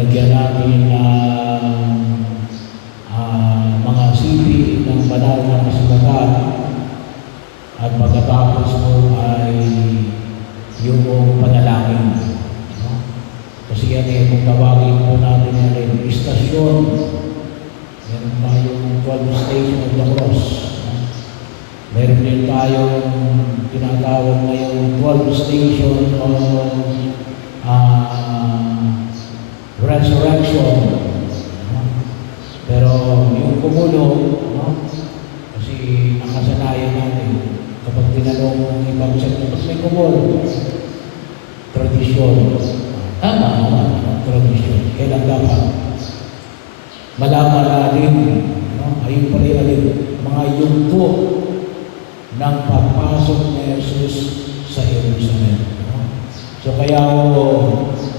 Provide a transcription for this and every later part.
nilagyan natin ng mga sipi ng banal na kasulatan at pagkatapos mo ay yung panalangin. No? Kasi yan kung tawagin po natin yan istasyon. Meron tayong 12 Station of the Cross. No? Meron din tayong tinatawag ngayong 12 Station of Resurrection. No? Pero yung kumulo, no? Kasi nakasanayan natin, kapag tinanong ng ibang sektor, may kumul, tradisyon. Tama, tradisyon. Kailan dapat? Malaman natin, no? Ayun pala yung mga yugto ng pagpasok ni Jesus sa Jerusalem. No? So kaya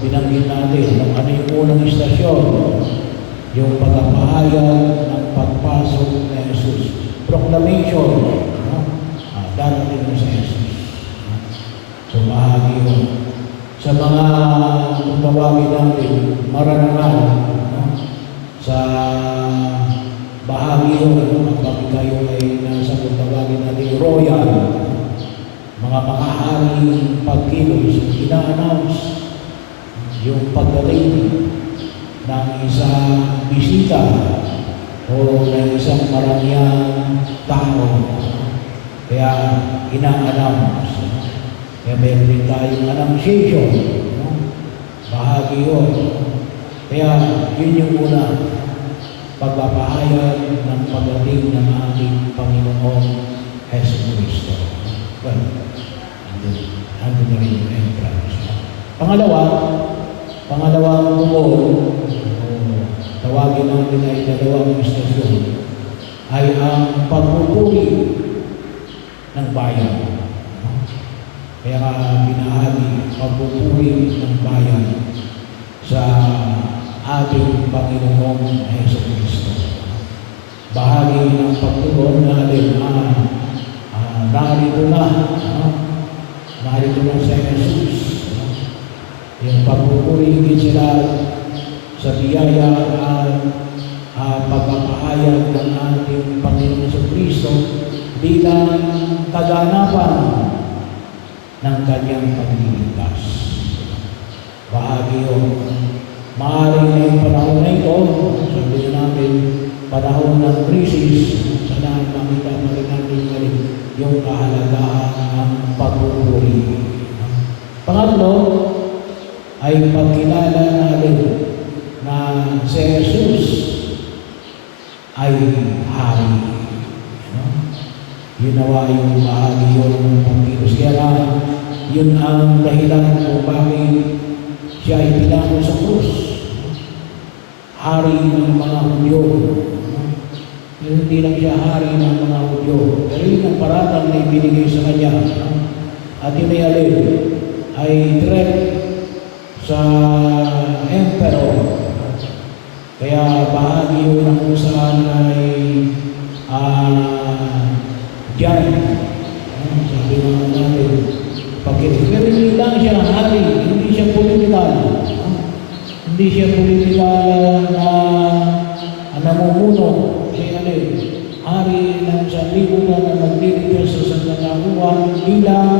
binanggit natin kung ano yung unang istasyon, yung pagpapahayag ng pagpasok ni Jesus. Proclamation, no? Darating mo sa Jesus. So bahagi yun. Sa mga kung tawagin natin, maranangan, no? Sa bahagi yun, kapag kayo ay nasa kung tawagin natin royal, mga makaharing pagkilos, ina-announce yung pagdating ng isang bisita o ng isang maraming tao. Kaya ina-announce. Kaya meron din tayong annunciation. No? Bahagi yun. Kaya yun yung una, pagpapahayag ng pagdating ng ating Panginoong Jesus Cristo. Well, andun na rin yung entrance. Pangalawang bukol, tawagin natin ay dalawang istasyon, ay ang pagpupuri ng bayan. Kaya binahagi pagpupuri ng bayan sa ating Panginoong Jesus Cristo. Bahagi ng pagtugon natin narito na sa Jesus. Yung pagpupuri sila sa biyaya at pagpapahayag ng ating Panginoon sa Kristo bilang kaganapan ng kanyang pagliligtas. Bahagi yun. Maaaring na yung panahon na ito, sabihin natin, panahon ng krisis, sana makita pa rin natin yung kahalagahan ng pagpupuri. Pangatlo, ay pagkilala natin na si Jesus ay hari. Yun nawa yung bahagi yun ng pagkilos. Kaya yun ang dahilan kung bakit siya ay pinako sa krus. Hari ng mga Hudyo. Hindi lang siya hari ng mga Hudyo. Pero yun ang paratang na ibinigay sa kanya. At inayalin ay threat sa emperor. Kaya bahagi yun ang kung saan ay diyan. Sabi naman natin, pero hindi lang siya hari, hindi siya political. Hindi siya political na namumuno. Kasi hari ng sanlibutan na magliligtas sa sanggagawa bilang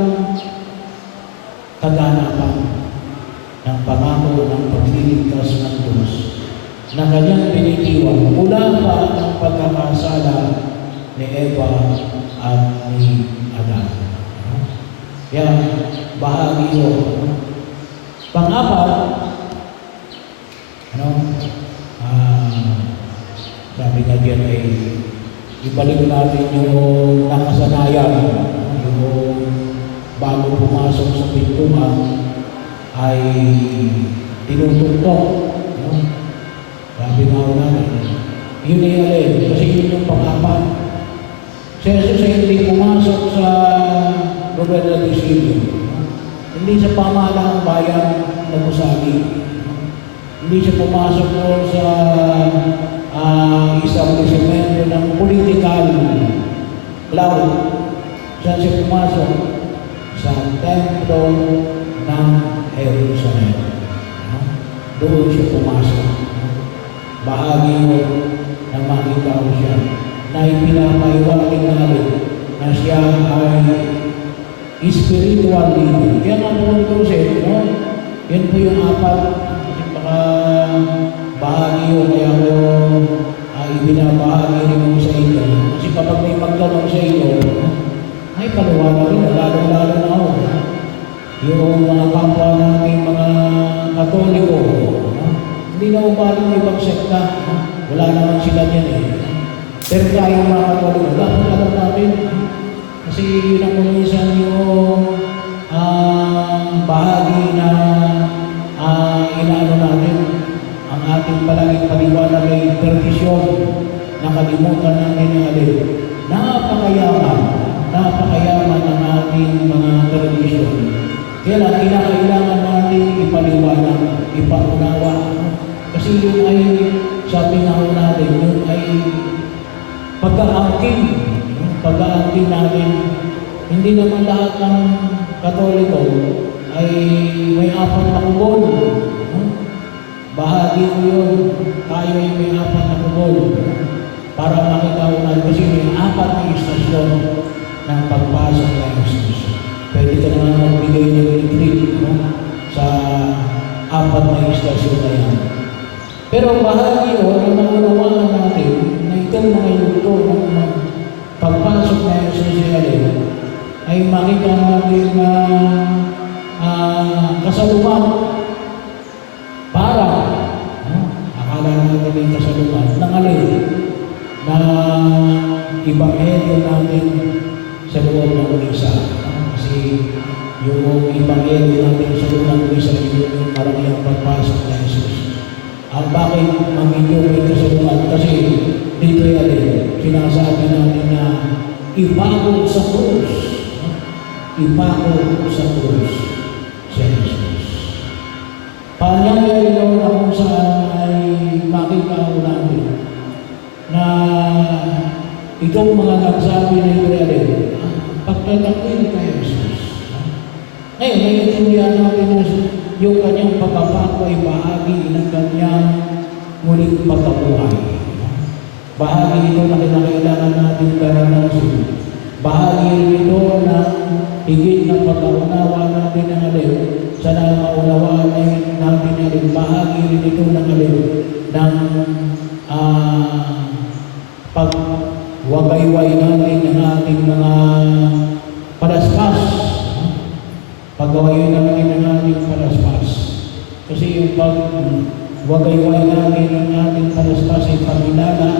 kaganapan ng pangako ng pagliligtas ng Diyos na kanyang binitiwan mula pa ng pagkakasala ni Eva at ni Adan. Kaya bahagi yun. Pang-apat, sabi nga dyan ay ibalik natin yung nakasanayan, yung bago pumasok sa pintuan ay tinutuntok. Sabi nga natin, yun ay alin, kasi yun yung pang-apat. Si Jesus ay hindi pumasok sa lugar na Isilio. Hindi sa pamahalaang bayan na Musali. Hindi siya pumasok sa establishment ng political cloud. Saan siya pumasok? Sa templo ng Jerusalem. doon siya pumasok. Bahagi mo na makita ko siya na ipinapaiwanig namin na siya ay spiritual leader. Kaya nga po ito siya, no? Yan po yung apat baka bahagi yun, kaya ko ibinabahagi rin mo sa inyo. Kasi kapag may magtanong sa inyo, ay paliwanag rin, lalo-lalo na ako. Yung mga kapwa namin mga Katoliko, no? Hindi na umali ng ibang sekta, no? Wala naman sila yan eh. Pero tayo mga Katoliko, dapat alam natin. Kasi yun ang kumisan yung bahagi na inaano natin. Ang ating palaging paliwanag ay perdisyon na kalimutan natin ng alin. Napakayaman ang ating mga tradisyon. Kaya lang, kinakailangan natin ipaliwanag, ipaunawa. Kasi yun ay, sabi nga ho natin, yun ay pag-aangkin natin. Hindi naman lahat ng Katoliko ay may apat na kubol. Bahagi mo yun, tayo ay may apat na kubol. Para makita ko natin kasi may apat na istasyon ng pagpasok ng Jesus. Pwede ka naman magbigay ng retreat, no? Sa apat na istasyon na yan. Pero bahagi yun, ang maunawaan natin na itong mga yugto ng pagpasok ng Jesus ay makita natin na kasaluman para, no? Akala natin yung kasaluman ng alin na ibanghelyo natin sa loob ng isa. Kasi yung ibanghelyo natin sa loob ng isa yung maraming pagpasok ng Jesus. Ang bakit mag-enjoy may kasaluman? Kasi dito yan sinasabi natin na ipako sa krus. Ipako sa krus si Jesus. Pangyayari yun na kung saan ay makita ko natin na itong mga nagsabi na Israel, pagtatakwil kay Jesus. Ngayon, naiintindihan natin na yung kanyang pagpapako ay bahagi ng kanyang muling pagkabuhay. Bahagi ito na kinakailangan natin karanasin. Bahagi ito na higit na pagkaunawa natin ng alin. Sana maunawaan natin alin. Bahagi rin ito ng alin ng pagwagayway natin ng ating mga palaspas. Pagwagayway natin ng ating palaspas. Kasi yung pagwagayway natin ng ating palaspas ay pagkilala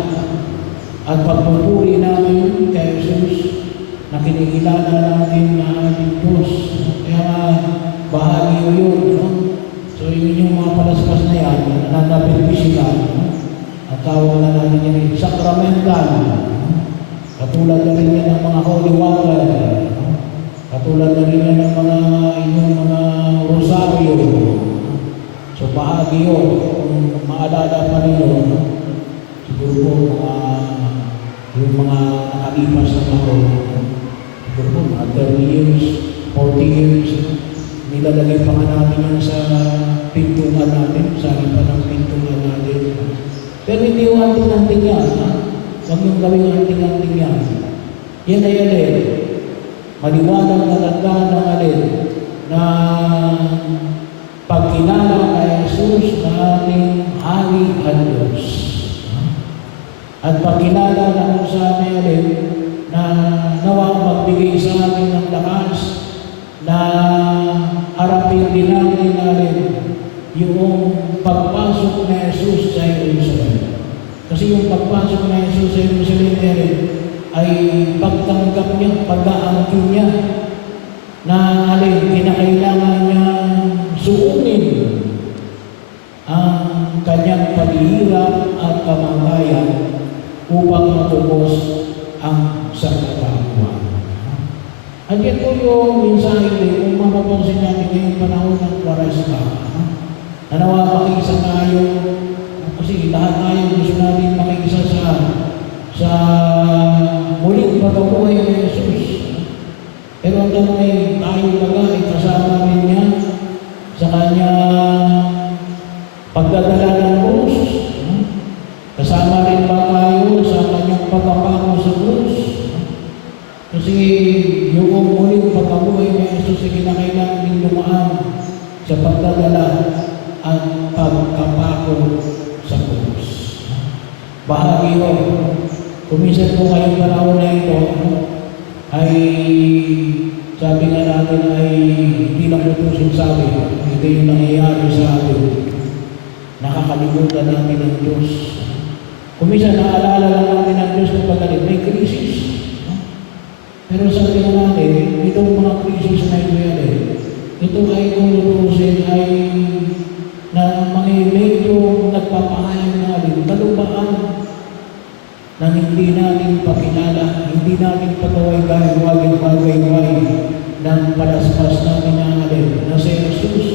at pagpupuri namin kay Jesus na kinikilala natin na ating Diyos. Kaya bahagi yun, no? So yun yung mga palaspas na yan, na napilpisikal, no? At tawag na natin yan yung sacramental. Katulad na rin yan ng mga holy water. Katulad na rin yan ng mga inyong mga rosaryo. So bahagi yun, kung maalala pa ninyo, siguro po yung mga nakalipas na ako, siguro po mga 30 years, 40 years, nilalagay pa nga natin yan sa pintungan natin, sa halipan ng pintungan natin. Pero hindi yung anting-anting yan, ha? Huwag yung gawing anting-anting yan. Yan ay alin. Maliwanag na tanda ng alin na pagkilala kay Jesus na ating Hari at Diyos. At pagkilala na kung saan ay alin na nawang magbigay sa atin ng lakas na harapin din natin alin yung pagpasok na Jesus sa Jerusalem. Kasi yung pagpasok na Jesus sa Jerusalem ay pagtanggap niya, pag-aangkin niya na alin, kinakailangan niya suunin ang kanyang paghihirap at kamangkayan upang matubos ang sangkatauhan. At yan po yung mensahe kung mapapansin natin ngayong panahon ng Kwaresma. Na nawa makikisa tayo, kasi lahat tayo gusto natin makikisa sa muling pagkabuhay ng Jesus. Pero ang tanong ay tayo baga ay kasama rin niya sa kanyang Bahagi yun. Kuminsan po kayong panahon na ito, ay sabi nga natin ay hindi lang ito sinasabi. Ito yung nangyayari sa atin. Nakakalimutan natin ang Diyos. Kuminsan naalala lang natin ang Diyos kapag may krisis. Pero sabi nga natin, itong mga krisis na ito yan ito ay kung lutusin ay na mga medyo nagpapahayag natin, kalubaan na hindi natin pakilala, hindi natin pataway-gaway ng palaspas natin na si Jesus,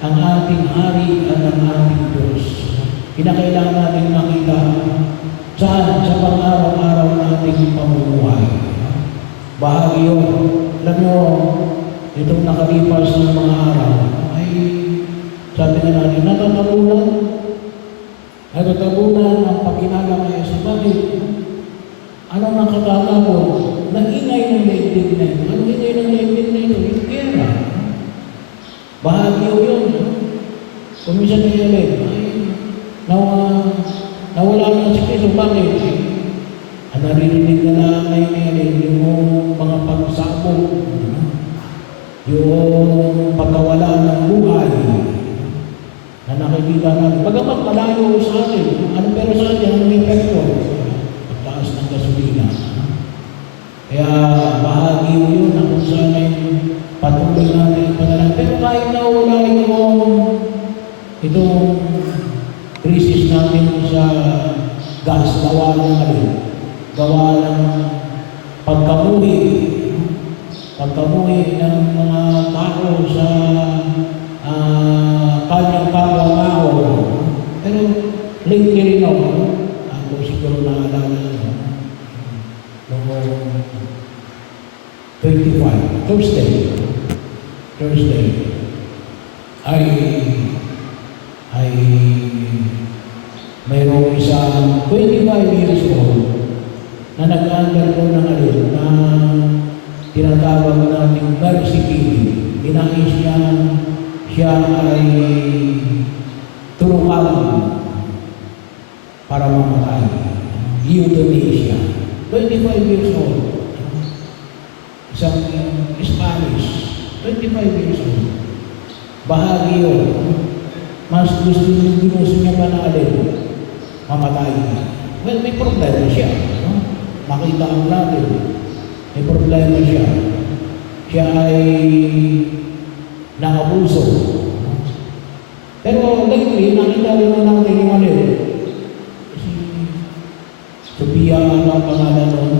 ang ating hari at ang ating Diyos. Kinakailangan natin makita saan sa pang-araw-araw nating pamumuhay. Bahagi yun. Alam nyo, itong nakalipas ng mga araw ay sabi na natin, natatabunan ang pagkinala kaya sa bakit. Anong nakatatago? Nag-ingay ng daigdig na ito. Anong ingay ng daigdig na ito? Yung kera. Bahagi yun. Kuminsan na yun ay nawala na si Kristo. Bakit? Naririnig na lang ngayon yung mga pagsabog, yung pagkawala ng buhay na nakikita natin. Bagamat malayo sa atin, pero sa atin, ang epekto? Pagtaas ng gasolina. Kaya bahagi yun na kung saan ay patuloy natin panalang. Pero kahit na wala itong krisis natin sa gas, gawa ng pagkamuhi ng mga tao sa kanyang kapwa-tao. Pero lately rin ako siguro naalala noong 25, Thursday, ay mayroong isang 25 years old na nag-undergo ng na tinatawag natin mercy killing. Dinais siya ay turukan para mamatay. Euthanasia. 25 years old. Isang Spanish. 25 years old. Bahagi yun. Mas gusto niya panalin. Mamatay. Well, may problema siya. Makita ang natin. May problema siya. Siya ay nakabuso. Pero lately, nakita rin na natin yung si Sophia ang pangalan nun.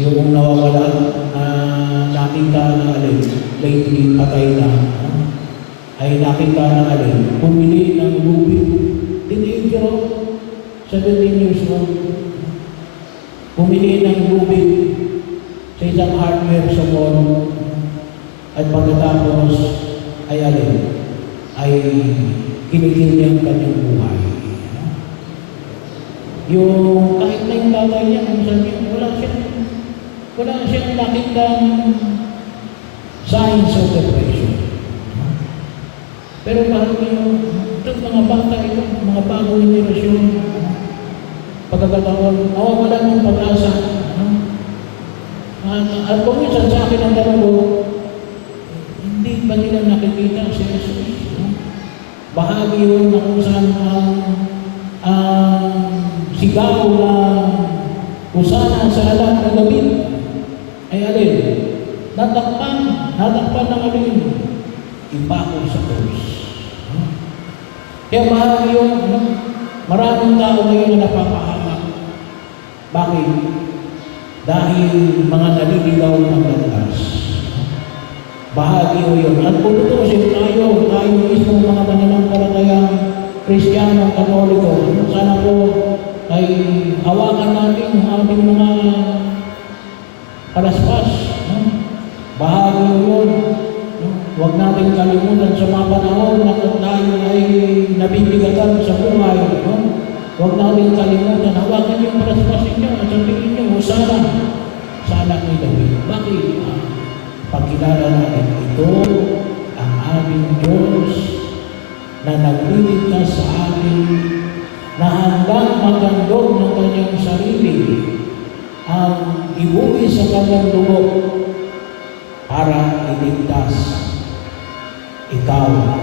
Yung nawawala na nakita na lately patay na. Ay nakita na pumili ng lubid. Teenager, 17 years old. Pumili ng lubid sa isang hardware sa mall at pagkatapos ay kinikil niya ang kanyang buhay. Yung kahit na yung tatay niya, kung saan niya, wala siyang nakitang signs of depression. Pero parang itong mga bata, mga bagong generasyon, pagkakataon, nawawala ng pag-asa. At kung minsan sa akin ang dalawa, hindi ba nila nakikita si Jesus? Bahagi yun na kung saan sigaw na usana sa alam na gabi ay natakpan ng ipako sa krus. Kaya bahagi yun, maraming tao ngayon na napapahamak. Bakit? Dahil mga naliligaw ng landas. Bahagi ho yun. At kung tutusin tayo mismo mga mananampalatayang Kristiyano, Katoliko, sana po ay hawakan natin ang ating mga palaspas. Bahagi ho yun. Huwag natin kalimutan sa mga panahon na tayo ay nabibigatan sa buhay. Huwag natin kalimutan. Hawakan yung palaspas ninyo at sabihin nyo, sana may David. Bakit? Pagkilala natin, ito ang ating Diyos na nagliligtas sa atin na hanggang kanyang dugo para iligtas ikaw